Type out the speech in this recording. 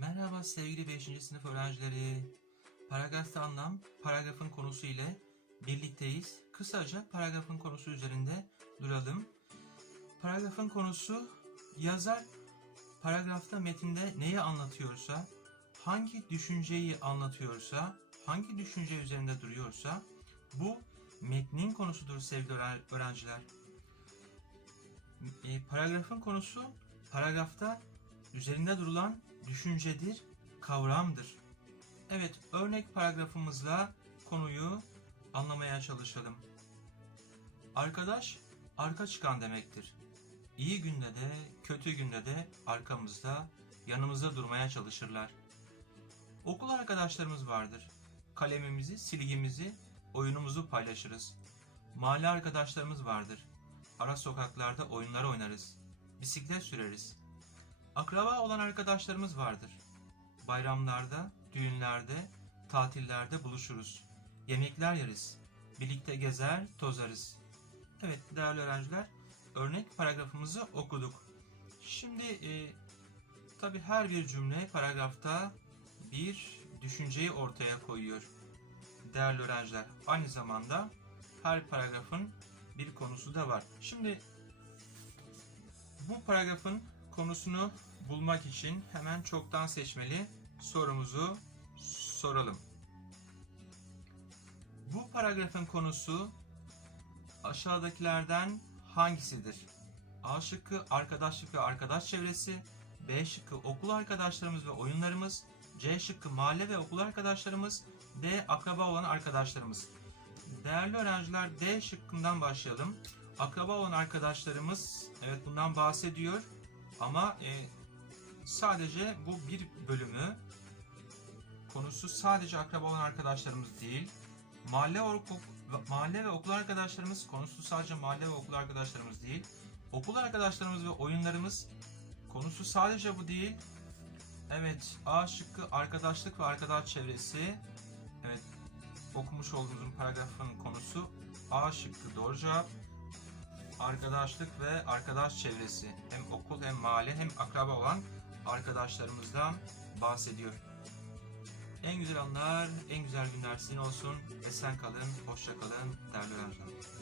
Merhaba sevgili 5. sınıf öğrencileri. Paragrafta anlam, paragrafın konusu ile birlikteyiz. Kısaca paragrafın konusu üzerinde duralım. Paragrafın konusu yazar paragrafta metinde neyi anlatıyorsa, hangi düşünceyi anlatıyorsa, hangi düşünce üzerinde duruyorsa bu metnin konusudur sevgili öğren- öğrenciler. E, paragrafın konusu paragrafta üzerinde durulan düşüncedir, kavramdır. Evet, örnek paragrafımızla konuyu anlamaya çalışalım. Arkadaş, arka çıkan demektir. İyi günde de, kötü günde de arkamızda, yanımızda durmaya çalışırlar. Okul arkadaşlarımız vardır. Kalemimizi, silgimizi, oyunumuzu paylaşırız. Mahalle arkadaşlarımız vardır. Ara sokaklarda oyunlar oynarız. Bisiklet süreriz. Akraba olan arkadaşlarımız vardır. Bayramlarda, düğünlerde, tatillerde buluşuruz. Yemekler yeriz. Birlikte gezer, tozarız. Evet değerli öğrenciler, örnek paragrafımızı okuduk. Şimdi e, tabi her bir cümle paragrafta bir düşünceyi ortaya koyuyor. Değerli öğrenciler, aynı zamanda her paragrafın bir konusu da var. Şimdi bu paragrafın konusunu bulmak için hemen çoktan seçmeli sorumuzu soralım. Bu paragrafın konusu aşağıdakilerden hangisidir? A şıkkı arkadaşlık ve arkadaş çevresi, B şıkkı okul arkadaşlarımız ve oyunlarımız, C şıkkı mahalle ve okul arkadaşlarımız, D akraba olan arkadaşlarımız. Değerli öğrenciler D şıkkından başlayalım. Akraba olan arkadaşlarımız evet bundan bahsediyor ama e, sadece bu bir bölümü konusu sadece akraba olan arkadaşlarımız değil. Mahalle, okul, mahalle ve okul arkadaşlarımız konusu sadece mahalle ve okul arkadaşlarımız değil. Okul arkadaşlarımız ve oyunlarımız konusu sadece bu değil. Evet A şıkkı arkadaşlık ve arkadaş çevresi. Evet okumuş olduğumuz paragrafın konusu A şıkkı doğru cevap. Arkadaşlık ve arkadaş çevresi hem okul hem mahalle hem akraba olan arkadaşlarımızdan bahsediyor. En güzel anlar, en güzel günler sizin olsun. Esen kalın, hoşça kalın değerli öğrenciler.